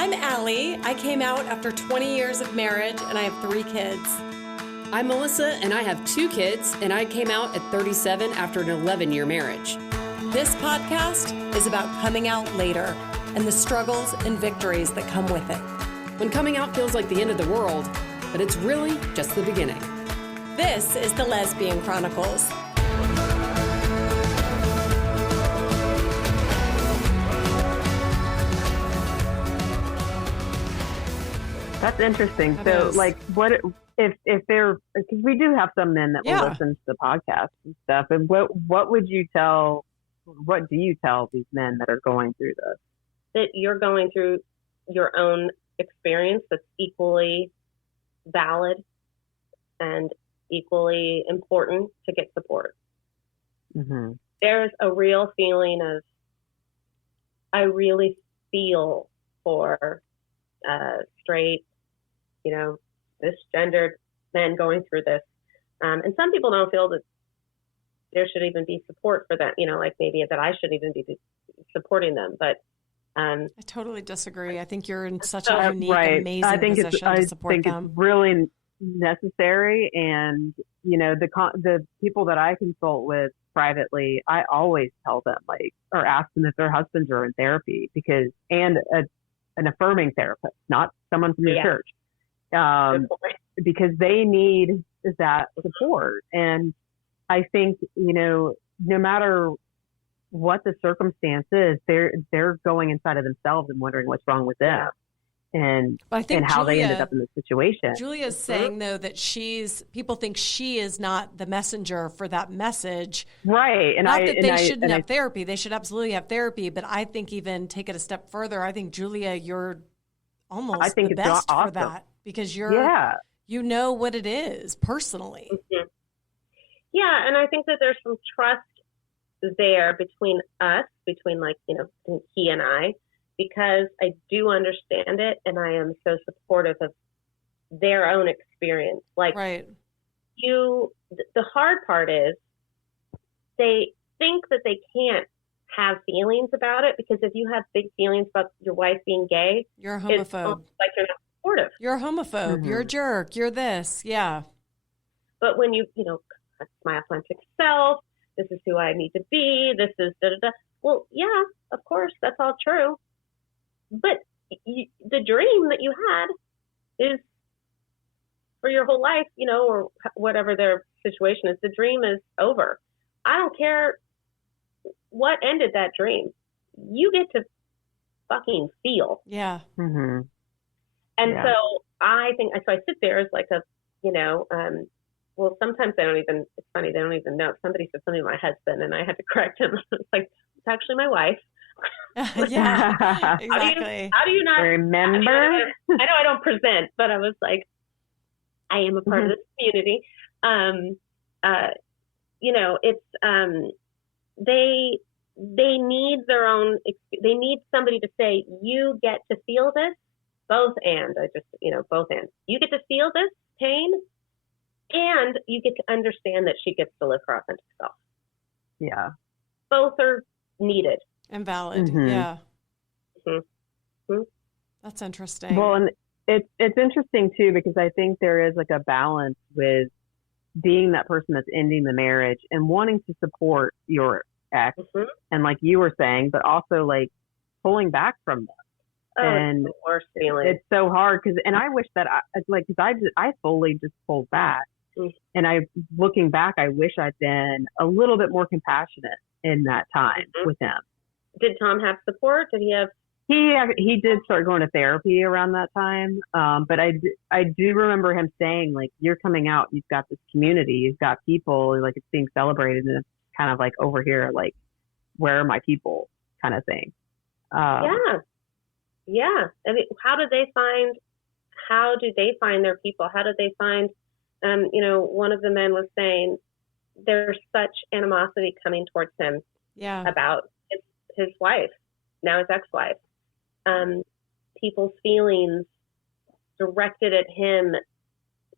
I'm Allie. I came out after 20 years of marriage and I have 3 kids. I'm Melissa and I have 2 kids and I came out at 37 after an 11-year marriage. This podcast is about coming out later and the struggles and victories that come with it. When coming out feels like the end of the world, but it's really just the beginning. This is the Lesbian Chronicles. That's interesting. That is. Like, what if they're, because we do have some men that will listen to the podcast and stuff. And what do you tell these men that are going through this? That you're going through your own experience that's equally valid and equally important to get support. Mm-hmm. There's a real feeling of, I really feel for straight, cisgendered men going through this. And some people don't feel that there should even be support for them, like maybe that I shouldn't even be supporting them. But I totally disagree. I think you're in such a unique, amazing position to support them. It's really necessary. And, the people that I consult with privately, I always tell them, or ask them if their husbands are in therapy and an affirming therapist, not someone from your church. Because they need that support. And I think, no matter what the circumstance is, they're going inside of themselves and wondering what's wrong with them and how they ended up in this situation. Julia's saying, though, that people think she is not the messenger for that message. Right. And not that they shouldn't have therapy. They should absolutely have therapy. But I think even take it a step further. I think, Julia, you're almost the best for that. Because you know what it is personally. Mm-hmm. Yeah, and I think that there's some trust there between us, between he and I, because I do understand it and I am so supportive of their own experience. Right. The hard part is they think that they can't have feelings about it, because if you have big feelings about your wife being gay, you're a homophobe. It's like you're not supportive. You're a homophobe. Mm-hmm. You're a jerk. You're this. Yeah. But when you, my authentic self, this is who I need to be, this is da-da-da. Well, yeah, of course, that's all true. But the dream that you had is for your whole life, or whatever their situation is, the dream is over. I don't care what ended that dream. You get to fucking feel. Yeah. Mm-hmm. And so I think, so I sit there as well, sometimes it's funny, they don't even know. Somebody said something to my husband and I had to correct him. It's like, it's actually my wife. Yeah, exactly. How do you not remember? I know I don't present, but I was like, I am a part of this community. They need their own, they need somebody to say, you get to feel this, both and. You get to feel this pain, and you get to understand that she gets to live her authentic self. Yeah. Both are needed. And valid. Mm-hmm. Yeah. Mm-hmm. That's interesting. Well, and it's interesting too, because I think there is a balance with being that person that's ending the marriage and wanting to support your ex, and like you were saying, but also pulling back from them. And it's the worst feeling. It's so hard because I wish that I fully just pulled back, and looking back, I wish I'd been a little bit more compassionate in that time with him. Did Tom have support? Did he have? He did start going to therapy around that time, but I do remember him saying, you're coming out, you've got this community, you've got people, it's being celebrated, and it's kind of over here, where are my people, kind of thing. Yeah. I mean, how do they find their people? How do they find? One of the men was saying there's such animosity coming towards him. Yeah. About his wife, now his ex-wife. People's feelings directed at him,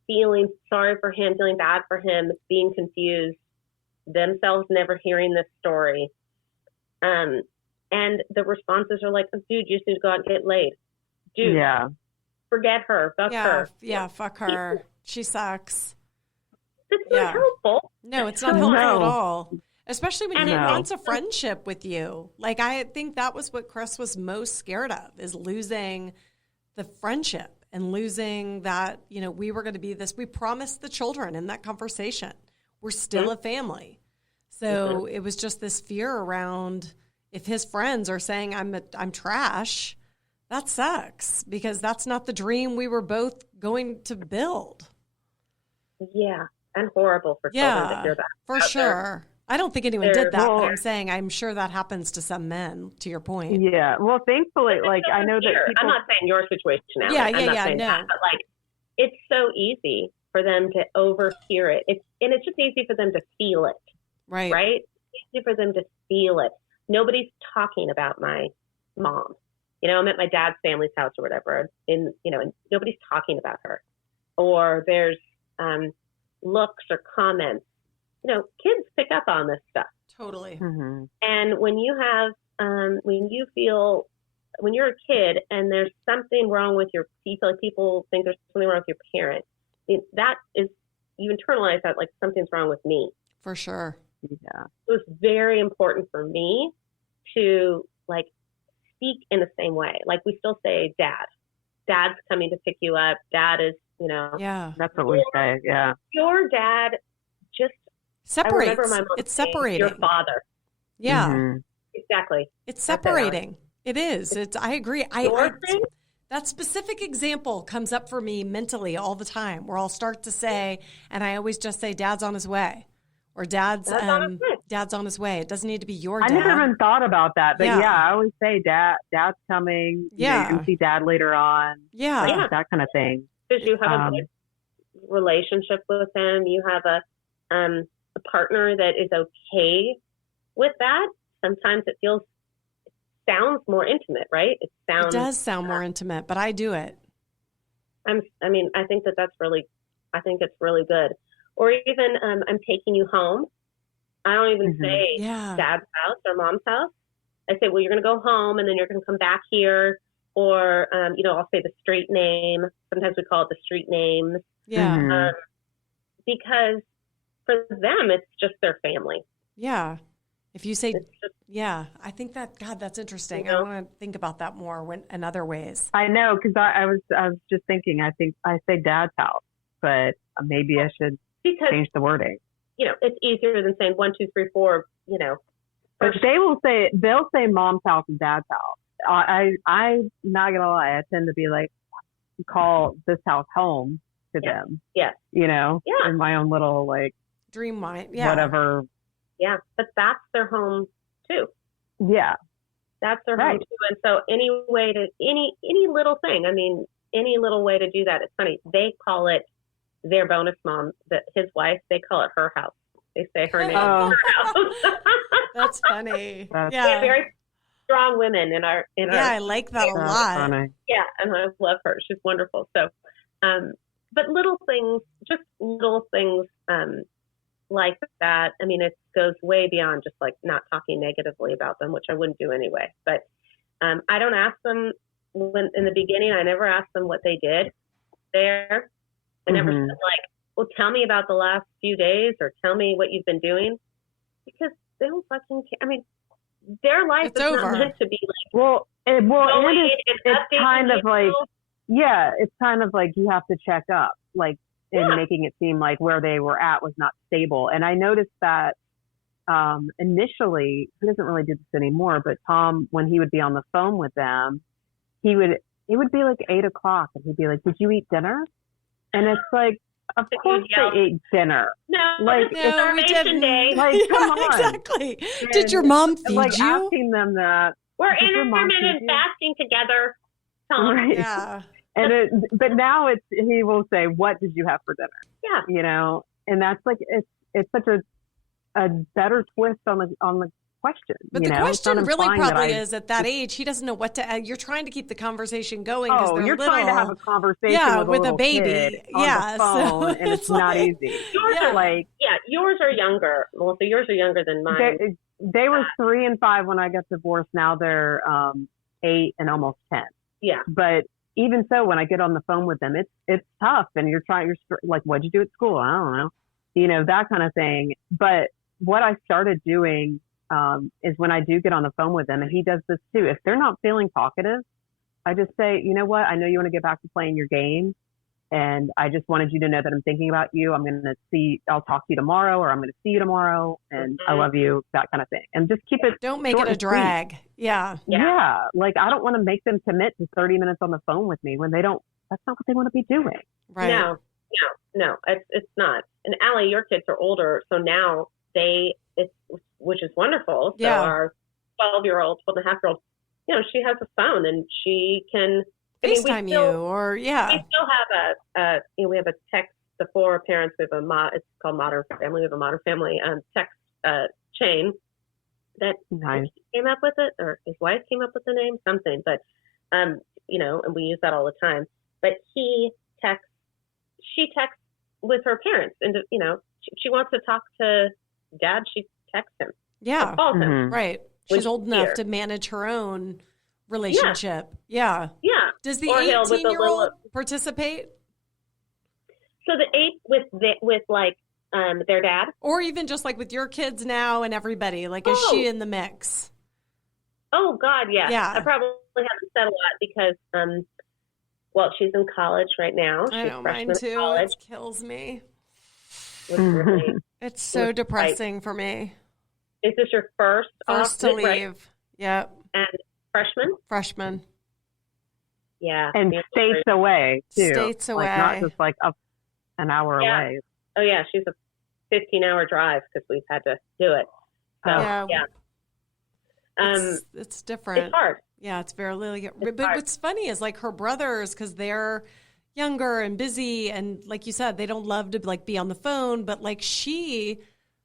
feeling sorry for him, feeling bad for him, being confused, themselves never hearing this story. And the responses are like, dude, you just need to go out and get laid. dude, yeah, forget her, fuck her. Yeah, fuck her. She sucks. It's not helpful. No, it's not helpful at all. Especially when he wants a friendship with you. Like, I think that was what Chris was most scared of, is losing the friendship and losing that, we were going to be this. We promised the children in that conversation. We're still a family. So it was just this fear around, if his friends are saying I'm trash, that sucks, because that's not the dream we were both going to build. Yeah, and horrible for children to hear that. For sure. I don't think anyone did that, but I'm saying I'm sure that happens to some men, to your point. Yeah. Well, thankfully, like, I know that people... I'm not saying your situation now. I'm not saying that, but like, it's so easy for them to overhear it. And it's just easy for them to feel it. Right. Right? It's easy for them to feel it. Nobody's talking about my mom. I'm at my dad's family's house or whatever, and nobody's talking about her. Or there's looks or comments. Kids pick up on this stuff. Totally. Mm-hmm. And when you have, when you're a kid and there's something wrong with you feel like people think there's something wrong with your parent, that is, you internalize that like something's wrong with me. For sure. Yeah. It was very important for me to like speak in the same way. Like, we still say dad. Dad's coming to pick you up. Dad is, Yeah. That's what we say. Yeah. Your dad just separates. It's separating. Your father. Yeah. Mm-hmm. Exactly. It's separating. It is. I agree. That specific example comes up for me mentally all the time, where I'll start to say, and I always just say, Dad's on his way. Or Dad's on his way. It doesn't need to be your dad. I never even thought about that. But I always say Dad's coming. Yeah. You can see Dad later on. Yeah. Like, that kind of thing. Because you have a good relationship with him. You have a partner that is okay with that. Sometimes it sounds more intimate, right? It does sound more intimate, but I do it. I think that's really, it's really good. Or even, I'm taking you home. I don't even say Dad's house or Mom's house. I say, well, you're going to go home and then you're going to come back here. Or, I'll say the street name. Sometimes we call it the street names. Yeah. Because for them, it's just their family. Yeah. If you say, I think that's interesting. I want to think about that more in other ways. I know, because I was just thinking, I think I say Dad's house, but maybe I should change the wording. It's easier than saying 1, 2, 3, 4, But they'll say Mom's house and Dad's house. I'm not going to lie, I tend to be like, call this house home to them. Yeah. In my own little, like, dream mind. Yeah. Whatever. Yeah. But that's their home too. Yeah. That's their home too. And so any little thing, any little way to do that, it's funny. They call it their bonus mom, his wife, they call it her house. They say her name. Her house. That's funny. We're very strong women in our. I like that a lot. Funny. Yeah, and I love her. She's wonderful. So, but little things like that. It goes way beyond just like not talking negatively about them, which I wouldn't do anyway. But I don't ask them in the beginning. I never asked them what they did there. I never said like, well, tell me about the last few days or tell me what you've been doing, because they don't fucking care. Their life is not meant to be like, it's kind of like, it's kind of like you have to check up, like, and making it seem like where they were at was not stable. And I noticed that initially, he doesn't really do this anymore, but Tom, when he would be on the phone with them, it would be like 8:00 and he'd be like, did you eat dinner? And it's like, of course they ate dinner. No, like, we didn't. Day. Like, come on. Exactly. Did your mom feed like, you? Asking them that. We're intermittent fasting together. Tom. Right. Yeah. But now he will say, what did you have for dinner? Yeah. And that's like, it's such a better twist on the question. But the question really probably is, at that age, he doesn't know what to add. You're trying to keep the conversation going because they're you're little. trying to have a conversation with a baby kid on the phone, and it's not easy. Yours are younger. Well, so yours are younger than mine. They were 3 and 5 when I got divorced. Now they're 8 and almost 10. Yeah. But even so, when I get on the phone with them, it's tough, and you're like, what'd you do at school? I don't know, that kind of thing. But what I started doing is when I do get on the phone with them, and he does this too, if they're not feeling talkative, I just say, you know what, I know you want to get back to playing your game, and I just wanted you to know that I'm thinking about you. I'll talk to you tomorrow, or I'm going to see you tomorrow, and I love you, that kind of thing. And just keep it. Don't make it a drag. Sweet. Yeah. Yeah. Like, I don't want to make them commit to 30 minutes on the phone with me when that's not what they want to be doing. Right. No, it's not. And Allie, your kids are older, so now which is wonderful. So our 12-year-old, 12-and-a-half-year-old, she has a phone, and she can FaceTime you, or we still have we have a text. The 4 parents, we have it's called Modern Family. We have a Modern Family text chain that nice. He came up with it, or his wife came up with the name, something. But and we use that all the time. But she texts with her parents, and she wants to talk to Dad. She texts him. Yeah, calls him. Right. She's old enough to manage her own relationship. Yeah. Does the 18-year-old participate? So the 8 with like their dad, or even just like with your kids now and everybody. Like, is she in the mix? Oh God, yeah. I probably haven't said a lot because she's in college right now. She's I know, mine too. It kills me. It's so depressing for me. Is this your first to leave? Right? Yep. And freshman. Yeah. And states away too. States away. Like, not just like up an hour away. Oh yeah, she's a 15-hour drive because we've had to do it. So yeah. It's different. It's hard. Yeah, it's very little. But what's funny is like her brothers, because they're younger and busy, and like you said, they don't love to like be on the phone. But like she,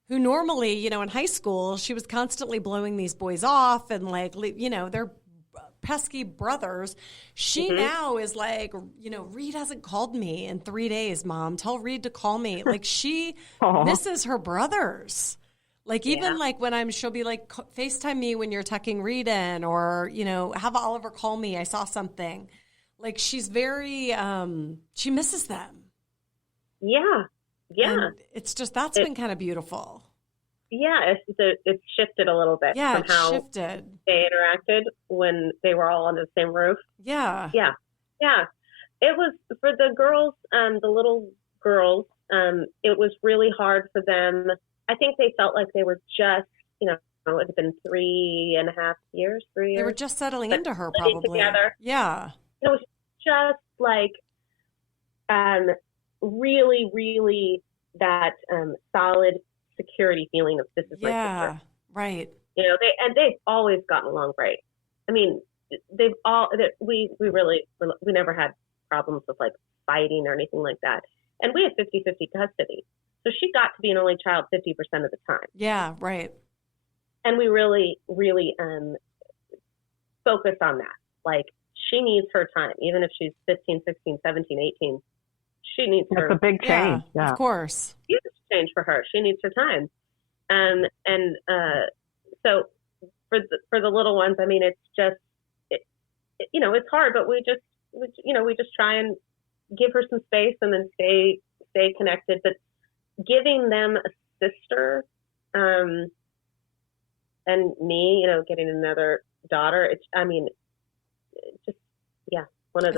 who normally, in high school, she was constantly blowing these boys off, and like, they're pesky brothers. She now is like, Reed hasn't called me in 3 days, Mom. Tell Reed to call me. Like, she misses her brothers. Like, even like when she'll be like, FaceTime me when you're tucking Reed in, or, have Oliver call me. I saw something. Like, she's very, she misses them. Yeah. Yeah. And it's just, that's been kind of beautiful. Yeah. It's shifted a little bit. Yeah, from how shifted. They interacted when they were all under the same roof. Yeah. Yeah. Yeah. It was for the girls, the little girls, it was really hard for them. I think they felt like they were just, it had been 3.5 years, 3 years. They were just settling into her, probably. Together. Yeah. It was just like really, really that solid security feeling of this is my sister. Yeah, right. They've always gotten along great. I mean, we never had problems with like fighting or anything like that. And we had 50-50 custody. So she got to be an only child 50% of the time. Yeah, right. And we really, really focused on that. Like, she needs her time. Even if she's 15, 16, 17, 18, she needs her. That's a big change. Yeah. Of course. Huge change for her. She needs her time. So for the little ones, I mean, it's just, it's hard, but we just try and give her some space and then stay connected. But giving them a sister, and me, getting another daughter, It's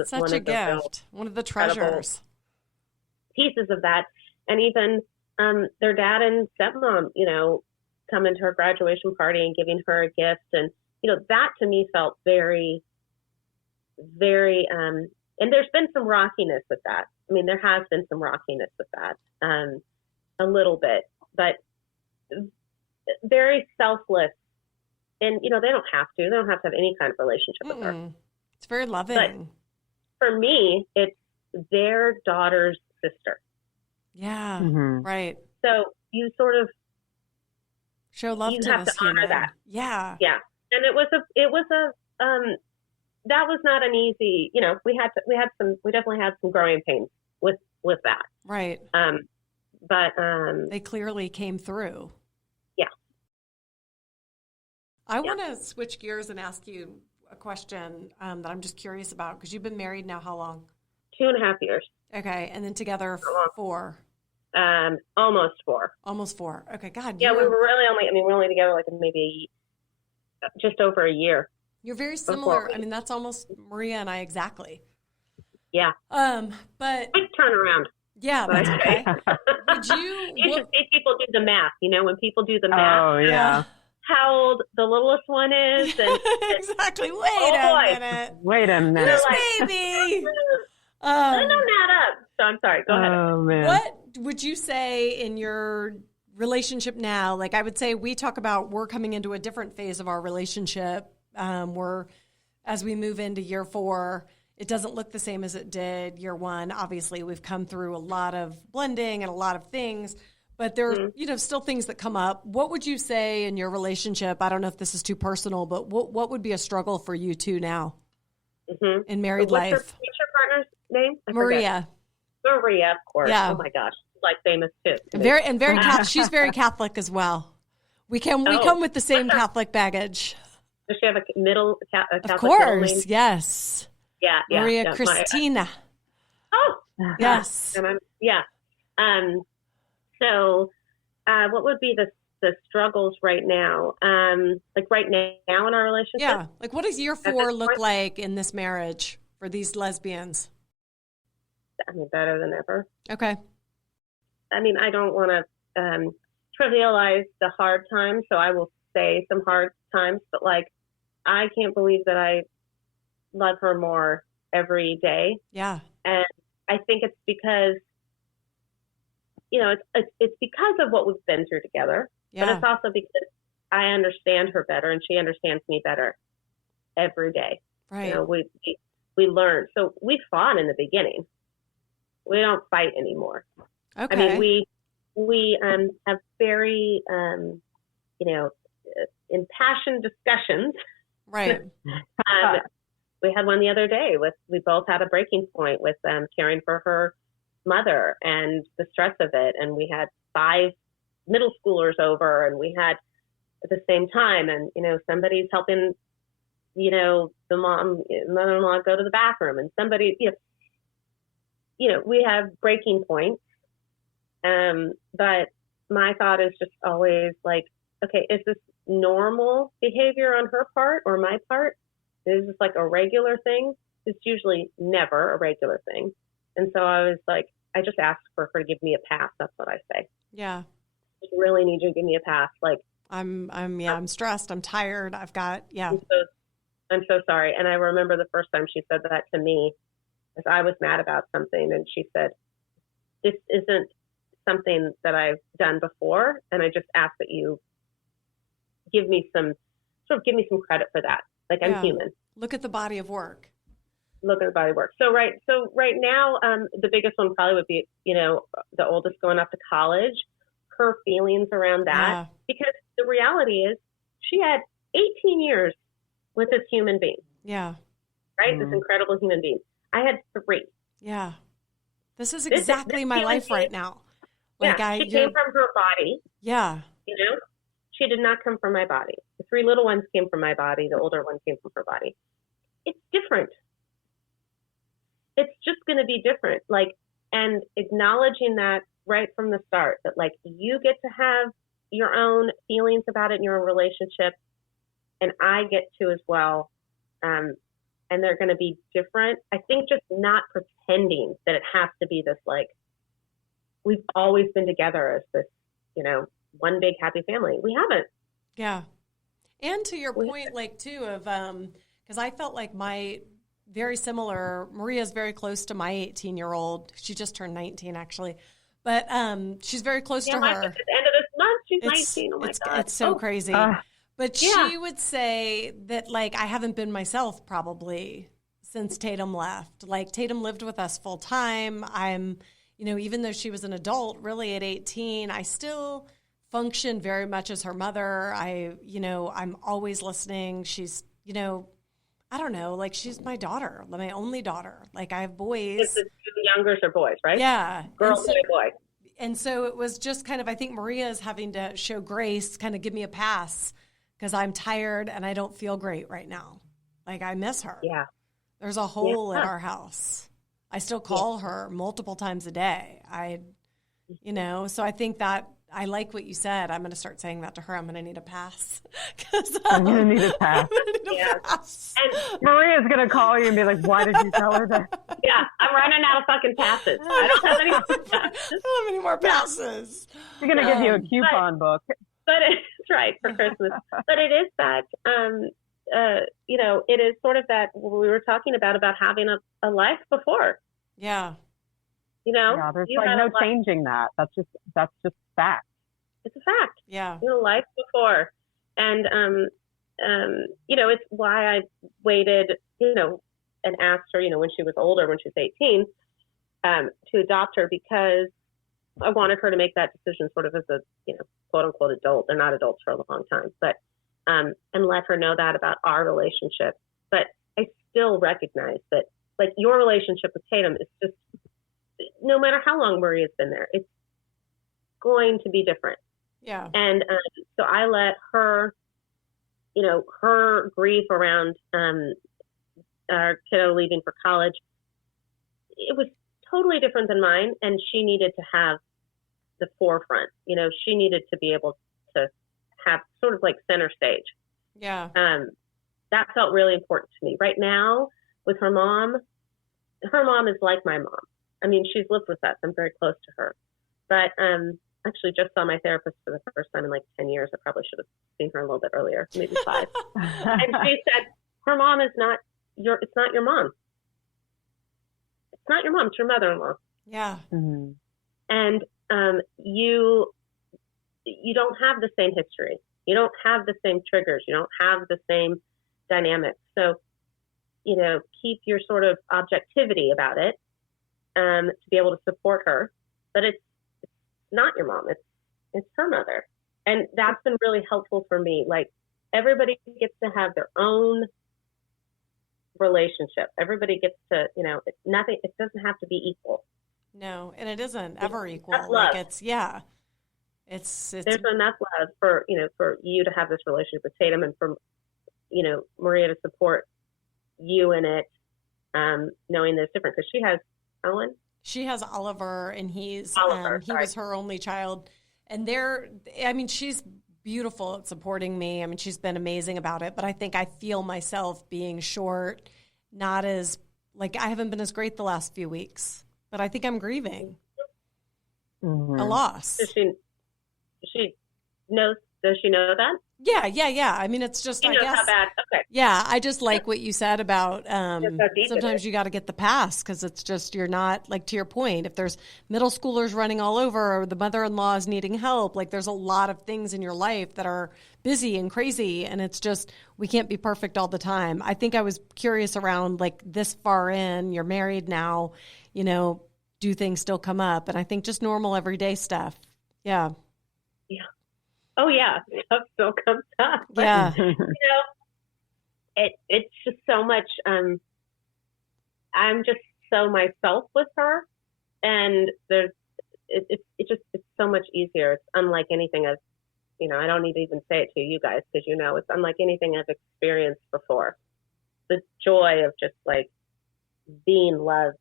such a gift. One of the treasures. Pieces of that. And even their dad and stepmom, coming to her graduation party and giving her a gift. And, that to me felt very, very, and there's been some rockiness with that. I mean, there has been some rockiness with that, a little bit, but very selfless. And, they don't have to have any kind of relationship with her. It's very loving. But for me, it's their daughter's sister. Yeah, right. So you sort of show love to have this to honor that. Yeah. Yeah. And it was that was not an easy, we definitely had some growing pains with that. Right. But they clearly came through. Yeah. I want to switch gears and ask you, a question that I'm just curious about, because you've been married now how long? 2.5 years. Okay, and then together 4. Almost 4. Almost 4. Okay, God. Yeah, we were really we're only together like maybe just over a year. You're very similar. I mean, that's almost Maria and I exactly. Yeah. But quick turnaround. Yeah, that's okay. Would you should see people do the math. When people do the math. Oh yeah. How old the littlest one is. And, exactly. Wait a minute. This baby. I don't add up. So I'm sorry. Go ahead. Oh, man. What would you say in your relationship now? Like, I would say we talk about we're coming into a different phase of our relationship. As we move into year 4, it doesn't look the same as it did year 1. Obviously, we've come through a lot of blending and a lot of things. But there are, still things that come up. What would you say in your relationship? I don't know if this is too personal, but what would be a struggle for you two now in married life? What's your partner's name? Maria. Maria, of course. Yeah. Oh my gosh, she's like famous too. She's very Catholic as well. We come with the same Catholic baggage. Does she have a Catholic? Of course, yes. Yeah. Maria Christina. Yes. Yeah. So, what would be the struggles right now? Like right now in our relationship? Yeah. Like, what does year 4 look like in this marriage for these lesbians? I mean, better than ever. Okay. I mean, I don't want to trivialize the hard times, so I will say some hard times, but like, I can't believe that I love her more every day. Yeah. And I think it's because it's because of what we've been through together, but it's also because I understand her better and she understands me better every day. Right. We learn. So we fought in the beginning. We don't fight anymore. Okay. I mean, we have very, impassioned discussions. Right. We had one the other day we both had a breaking point with caring for her mother and the stress of it. And we had 5 middle schoolers over and we had at the same time and, somebody's helping, the mother-in-law go to the bathroom and somebody, we have breaking points. But my thought is just always like, okay, is this normal behavior on her part or my part? Is this like a regular thing? It's usually never a regular thing. And so I was like, I just asked for her to give me a pass. That's what I say. Yeah. I really need you to give me a pass. Like I'm stressed. I'm tired. I've got, I'm so sorry. And I remember the first time she said that to me, as I was mad about something. And she said, this isn't something that I've done before. And I just ask that you give me some credit for that. Like I'm human. Look at the body of work. Look at the body of work. So right now, the biggest one probably would be, the oldest going off to college, her feelings around that, because the reality is she had 18 years with this human being. Yeah. Right. This incredible human being. I had 3. Yeah. This is exactly my life right now. Like she came from her body. Yeah. She did not come from my body. The 3 little ones came from my body. The older one came from her body. It's different. It's just going to be different. Like, and acknowledging that right from the start, that like you get to have your own feelings about it in your own relationship, and I get to as well. And they're going to be different. I think just not pretending that it has to be this, like, we've always been together as this, one big happy family. We haven't. Yeah. And to your point, like, too, of, because I felt like very similar, Maria's very close to my 18-year-old. She just turned 19, actually. But she's very close to her. At the end of this month, she's 19. Oh, my God. It's so crazy. But she would say that, like, I haven't been myself probably since Tatum left. Like, Tatum lived with us full time. I'm, even though she was an adult, really at 18, I still function very much as her mother. I'm always listening. She's, I don't know, like she's my daughter, my only daughter. Like I have boys. The youngers are boys, right? Yeah. Girl, boy. And so it was just kind of, I think Maria is having to show grace, kind of give me a pass because I'm tired and I don't feel great right now. Like, I miss her. Yeah. There's a hole in our house. I still call her multiple times a day. So I think that I like what you said. I'm going to start saying that to her. I'm going to need a pass. I'm going to need a pass. Pass. And Maria's going to call you and be like, why did you tell her that? Yeah, I'm running out of fucking passes. I don't have any more passes. I don't have any more passes. She's going to give you a coupon book. But it's right for Christmas. But it is that, it is sort of that we were talking about having a life before. Yeah. Yeah, there's no changing that. That's just fact. It's a fact. Yeah. Life before. And, it's why I waited, and asked her, when she was older, when she was 18, to adopt her, because I wanted her to make that decision sort of as a, quote unquote adult. They're not adults for a long time, but, and let her know that about our relationship. But I still recognize that, like, your relationship with Tatum is just, no matter how long Maria's been there, it's going to be different. Yeah. And so I let her, her grief around our kiddo leaving for college, it was totally different than mine. And she needed to have the forefront. She needed to be able to have sort of like center stage. Yeah. That felt really important to me. Right now, with her mom is like my mom. I mean, she's lived with us. I'm very close to her. But actually just saw my therapist for the first time in like 10 years. I probably should have seen her a little bit earlier, maybe 5. And she said, her mom is not it's not your mom. It's not your mom. It's your mother-in-law. Yeah. Mm-hmm. And you don't have the same history. You don't have the same triggers. You don't have the same dynamics. So, keep your sort of objectivity about it to be able to support her. But it's not your mom. It's her mother. And that's been really helpful for me. Like, everybody gets to have their own relationship. Everybody gets to, it doesn't have to be equal. No, and it isn't ever equal. Love. Like, it's there's enough love for you to have this relationship with Tatum, and for, Maria to support you in it, knowing that it's different, because she has Owen. She has Oliver, and he Oliver, was her only child. And she's beautiful at supporting me. I mean, she's been amazing about it, but I think I feel myself being short, not as, like, I haven't been as great the last few weeks, but I think I'm grieving a loss. Does she know that? Yeah. I mean, it's just, She knows how bad. Okay. Yeah, I just like what you said about sometimes you got to get the pass, because it's just, you're not, like, to your point, if there's middle schoolers running all over, or the mother-in-law is needing help, like, there's a lot of things in your life that are busy and crazy, and it's just, we can't be perfect all the time. I think I was curious around, like, this far in, you're married now, do things still come up? And I think just normal everyday stuff. Yeah. Yeah. Oh yeah, stuff still comes up. But, yeah. It's just so much. I'm just so myself with her, and it's so much easier. It's unlike anything I've, I don't need to even say it to you guys, because it's unlike anything I've experienced before. The joy of just, like, being loved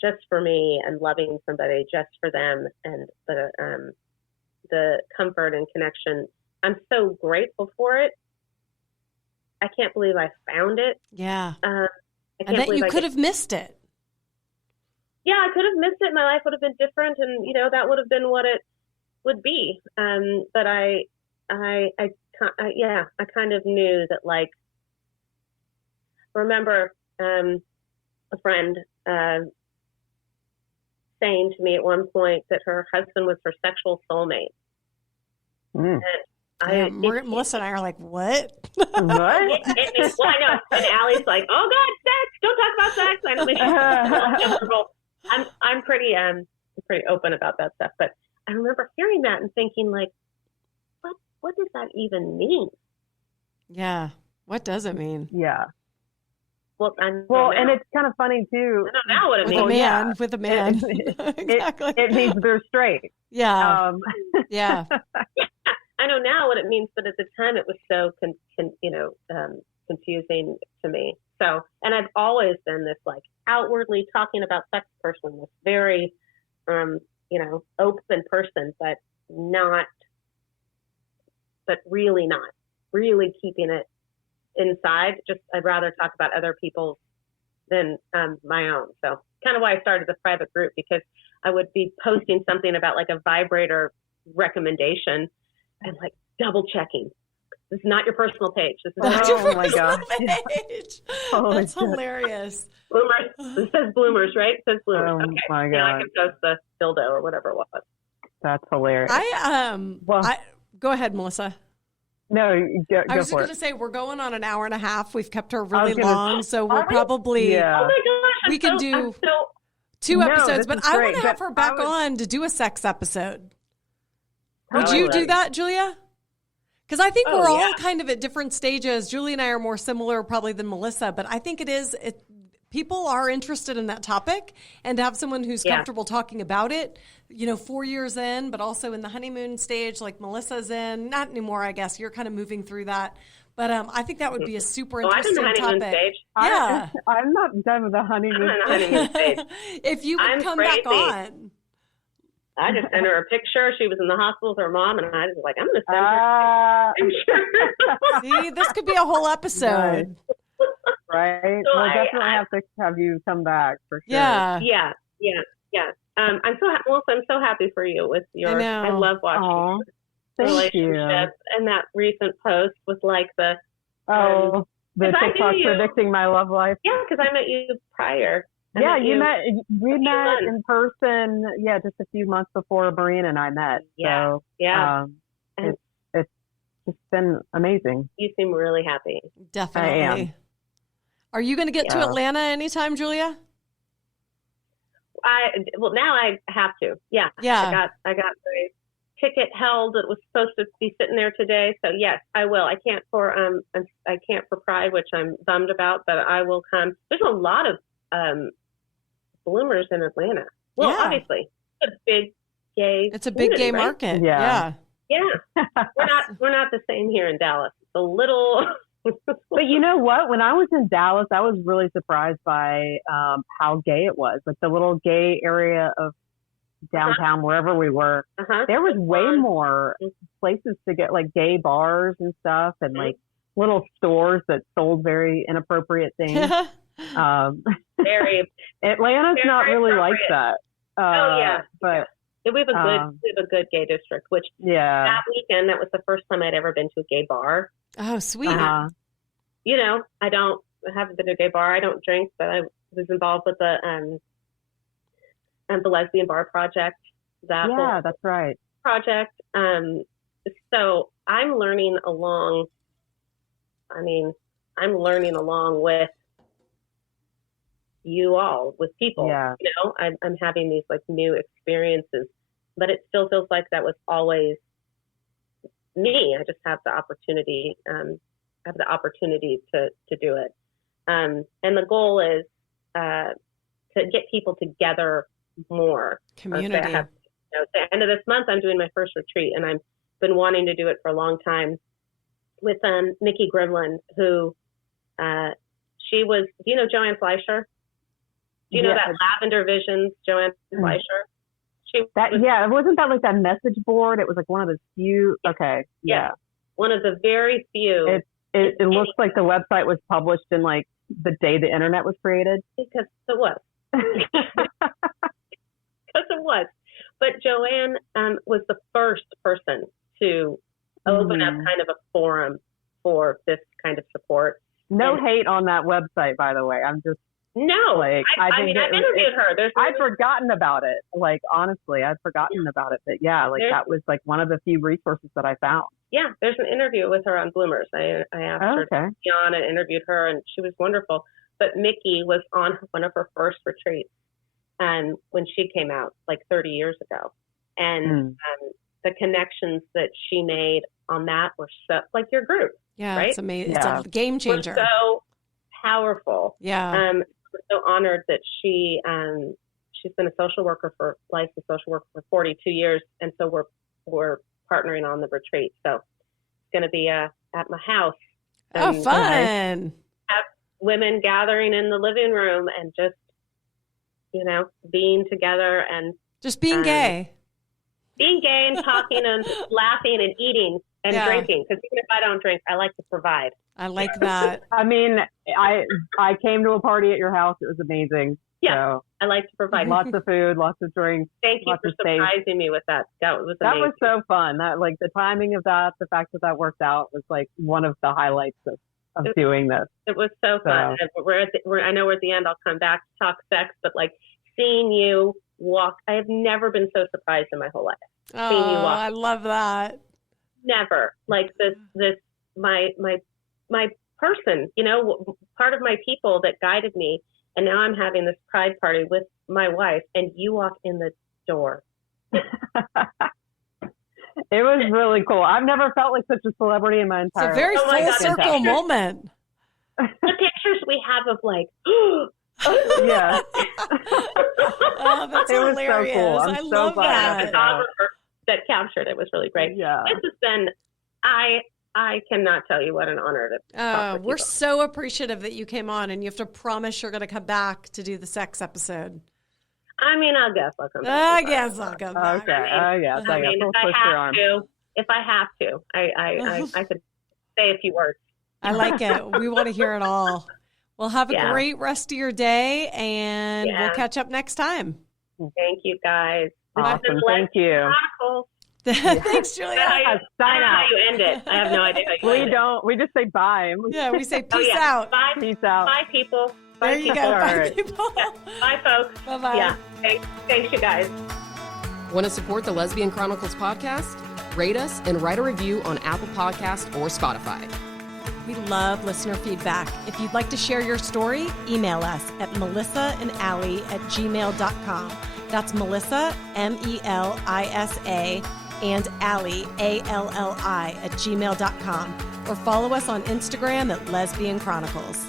just for me, and loving somebody just for them, and the comfort and connection. I'm so grateful for it. I can't believe I found it. Yeah. And that you could have missed it. Yeah, I could have missed it. My life would have been different, and that would have been what it would be. But I kind of knew that, like, remember a friend saying to me at one point that her husband was her sexual soulmate. Mm. And Melissa and I are like, what? What? Well, I know. And Allie's like, oh God, sex! Don't talk about sex. I know she's uncomfortable. I'm pretty open about that stuff. But I remember hearing that and thinking, like, what does that even mean? Yeah. What does it mean? Yeah. Well, and it's kind of funny too. I don't know what it means. With a man. Exactly. Exactly. It means they're straight. Yeah. Yeah. I I know now what it means, but at the time it was so confusing to me. So, and I've always been this like outwardly talking about sex person, this very, open person, but really not really keeping it inside. Just, I'd rather talk about other people's than my own. So kind of why I started the private group, because I would be posting something about like a vibrator recommendation and like double checking. This is not your personal page. This is not your personal page. That's hilarious. Bloomers. It says bloomers, right? It says bloomers. Oh okay. my God. Now I can post the dildo or whatever it was. That's hilarious. Go ahead, Melissa. No, go I was for going to say, we're going on an hour and a half. We've kept her really long, so we'll probably, oh my gosh, we can do 2 episodes, but I want to have her back on to do a sex episode. Would you do that, Julia? Because I think we're all kind of at different stages. Julie and I are more similar probably than Melissa, but I think people are interested in that topic, and to have someone who's comfortable talking about it, 4 years in, but also in the honeymoon stage like Melissa's in. Not anymore, I guess. You're kind of moving through that. But I think that would be a super interesting I'm in the honeymoon topic. Stage. Yeah. I'm not done with the honeymoon. I'm in the honeymoon stage. If you would come back on. I just sent her a picture. She was in the hospital with her mom, and I was like, I'm going to send her a picture. See, this could be a whole episode. Right? So we'll definitely have to have you come back for sure. Yeah. Yeah. Melissa, I'm so happy for you with your, I love watching your relationship. And that recent post was like the TikTok predicting my love life. Yeah, because I met you prior. We met in person, just a few months before Marina and I met. Yeah. So, it's just been amazing. You seem really happy. Definitely. I am. Are you going to get to Atlanta anytime, Julia? Now I have to. Yeah. I got the ticket held. It was supposed to be sitting there today. So yes, I will. I can't for Pride, which I'm bummed about, but I will come. There's a lot of bloomers in Atlanta. Well, obviously, it's a big gay market. Yeah. We're not the same here in Dallas. It's a little. But you know what? When I was in Dallas, I was really surprised by how gay it was. Like the little gay area of downtown, wherever we were, there was way more places to get like gay bars and stuff, and like little stores that sold very inappropriate things. Atlanta's not really like that. But we have a good gay district. Which that weekend, that was the first time I'd ever been to a gay bar. Oh, sweet. I haven't been to a gay bar. I don't drink, but I was involved with the Lesbian Bar Project. That's right. Project. So I'm learning along. I'm learning along with you all, with people. Yeah. I'm having these like new experiences, but it still feels like that was always me. I just have the opportunity. To do it. And the goal is to get people together more. Community. At the end of this month, I'm doing my first retreat, and I've been wanting to do it for a long time with Nikki Grimland, who she was. Do you know Joanne Fleischer? Do you know that Lavender Visions, Joanne Fleischer? Wasn't that like that message board? It was like one of the few. Okay. Yeah. One of the very few. It looks like the website was published in like the day the internet was created. Because it was. But Joanne was the first person to open up kind of a forum for this kind of support. No hate on that website, by the way. I'm just I've interviewed her. I'd forgotten about it. Like honestly, I'd forgotten about it. But that was like one of the few resources that I found. Yeah, there's an interview with her on Bloomers. I asked her to be on and interviewed her, and she was wonderful. But Mickey was on one of her first retreats, and when she came out like 30 years ago, and the connections that she made on that were so like your group. Yeah, right? It's amazing. Yeah. It's a game changer. We're so powerful. Yeah. We're so honored that she's been a licensed social worker for 42 years, and so we're partnering on the retreat. So it's going to be at my house. And, fun. Have women gathering in the living room and just, being together and just being gay. Being gay and talking and laughing and eating and drinking. Because even if I don't drink, I like to provide. I like that. I mean, I came to a party at your house. It was amazing. Yeah, so, I like to provide lots of food, lots of drinks. Thank you for surprising me with that. That was amazing. That was so fun. That the timing of that, the fact that worked out was like one of the highlights of doing this. It was so fun. I know we're at the end. I'll come back to talk sex, but like seeing you walk, I have never been so surprised in my whole life. Oh, seeing you walk. I love that. Never. Like this my person, part of my people that guided me. And now I'm having this pride party with my wife, and you walk in the door. It was really cool. I've never felt like such a celebrity in my entire life. It's a very full circle moment. The pictures we have of like, yeah. Oh, that's hilarious. So cool. I love that. The photographer that captured it was really great. Yeah. This has been, I cannot tell you what an honor to talk with we're you. so appreciative that you came on, and you have to promise you're going to come back to do the sex episode. I mean, I guess I'll come back. I guess I'll come back. Okay. If I have to, I could say a few words. I like it. We want to hear it all. Well, have a great rest of your day, and we'll catch up next time. Thank you, guys. Awesome. Thank you. Thanks, Julia. I don't know how you end it. I have no idea how you end it. We just say bye. Yeah, we say peace out. Bye. Peace out. Bye, people. Bye, there you people. go. Bye, people. Yeah. Bye, folks. Bye-bye. Yeah. Thanks, you guys. Want to support the Lesbian Chronicles podcast? Rate us and write a review on Apple Podcasts or Spotify. We love listener feedback. If you'd like to share your story, email us at melissaandallie@gmail.com. That's Melissa, MELISA, and Allie, ALLI, @gmail.com. Or follow us on Instagram at Lesbian Chronicles.